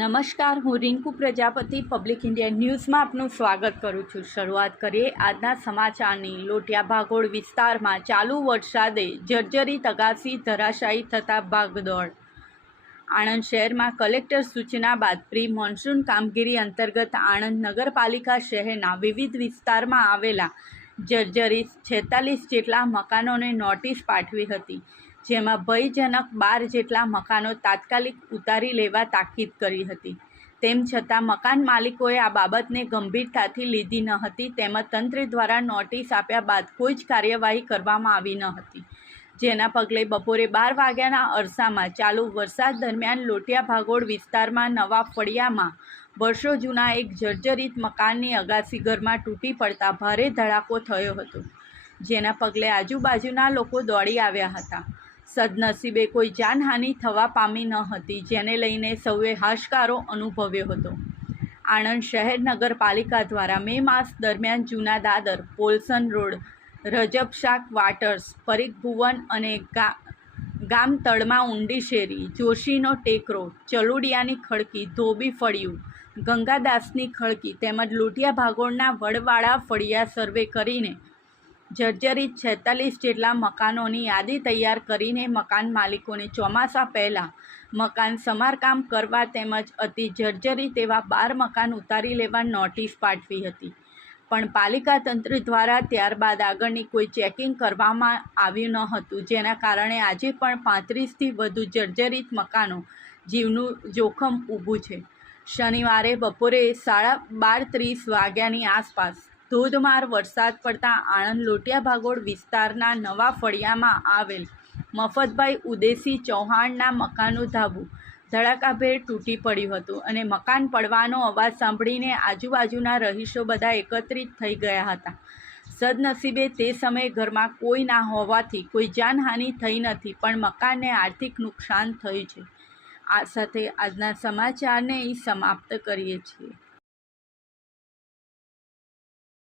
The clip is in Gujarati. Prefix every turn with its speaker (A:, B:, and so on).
A: નમસ્કાર, હું રિન્કુ પ્રજાપતિ પબ્લિક ઇન્ડિયા ન્યૂઝમાં આપનું સ્વાગત કરું છું. શરૂઆત કરીએ આજના સમાચારની. લોટિયા ભાગોળ વિસ્તારમાં ચાલુ વરસાદે જર્જરી તગાસી ધરાશાયી થતા ભાગદોડ. આણંદ શહેરમાં કલેક્ટર સૂચના બાદ પ્રી મોન્સૂન કામગીરી અંતર્ગત આણંદ નગરપાલિકા શહેરના વિવિધ વિસ્તારમાં આવેલા જર્જરી છેતાલીસ જેટલા મકાનોને નોટિસ પાઠવી હતી. જેમાં ભયજનક બાર જેટલા મકાનો તાત્કાલિક ઉતારી લેવા તાકીદ કરી હતી. તેમ છતાં મકાન માલિકોએ આ બાબતને ગંભીરતાથી લીધી ન હતી. તેમજ તંત્ર દ્વારા નોટિસ આપ્યા બાદ કોઈ જ કાર્યવાહી કરવામાં આવી ન હતી. જેના પગલે બપોરે બાર વાગ્યાના અરસામાં ચાલુ વરસાદ દરમિયાન લોટિયા ભાગોળ વિસ્તારમાં નવા ફળિયામાં વર્ષો જૂના એક જર્જરિત મકાનની અગાસી ઘરમાં તૂટી પડતા ભારે ધડાકો થયો હતો. જેના પગલે આજુબાજુના લોકો દોડી આવ્યા હતા. સદનસીબે કોઈ જાનહાનિ થવા પામી ન હતી, જેને લઈને સૌએ હાશકારો અનુભવ્યો હતો. આણંદ શહેર નગરપાલિકા દ્વારા મે માસ દરમિયાન જૂના દાદર, પોલસન રોડ, રજબ શાક વાટર્સ, પરીખ ભુવન અને ગામ તળમાં ઊંડી શેરી, જોશીનો ટેકરો, ચલુડિયાની ખડકી, ધોબી ફળિયું, ગંગાદાસની ખડકી તેમજ લૂંટિયા ભાગોળના વડવાળા ફળિયા સર્વે કરીને જર્જરિત છેતાલીસ જેટલા મકાનોની યાદી તૈયાર કરીને મકાન માલિકોને ચોમાસા પહેલાં મકાન સમારકામ કરવા તેમજ અતિ જર્જરિત એવા બાર મકાન ઉતારી લેવા નોટિસ પાઠવી હતી. પણ પાલિકા તંત્ર દ્વારા ત્યારબાદ આગળની કોઈ ચેકિંગ કરવામાં આવ્યું ન હતું, જેના કારણે આજે પણ પાંત્રીસથી વધુ જર્જરિત મકાનો જીવનું જોખમ ઊભું છે. શનિવારે બપોરે સાડા બાર ત્રીસ વાગ્યાની આસપાસ ધોધમાર વરસાદ પડતા આણંદ લોટિયા ભાગોળ વિસ્તારના નવા ફળિયામાં આવેલ મફતભાઈ ઉદેસી ચૌહાણના મકાનનું ધાબું ધડાકાભેર તૂટી પડ્યું હતું અને મકાન પડવાનો અવાજ સાંભળીને આજુબાજુના રહીશો બધા એકત્રિત થઈ ગયા હતા. સદનસીબે તે સમયે ઘરમાં કોઈ ના હોવાથી કોઈ જાનહાનિ થઈ નથી, પણ મકાનને આર્થિક નુકસાન થયું છે. આ સાથે આજના સમાચારને એ સમાપ્ત કરીએ છીએ.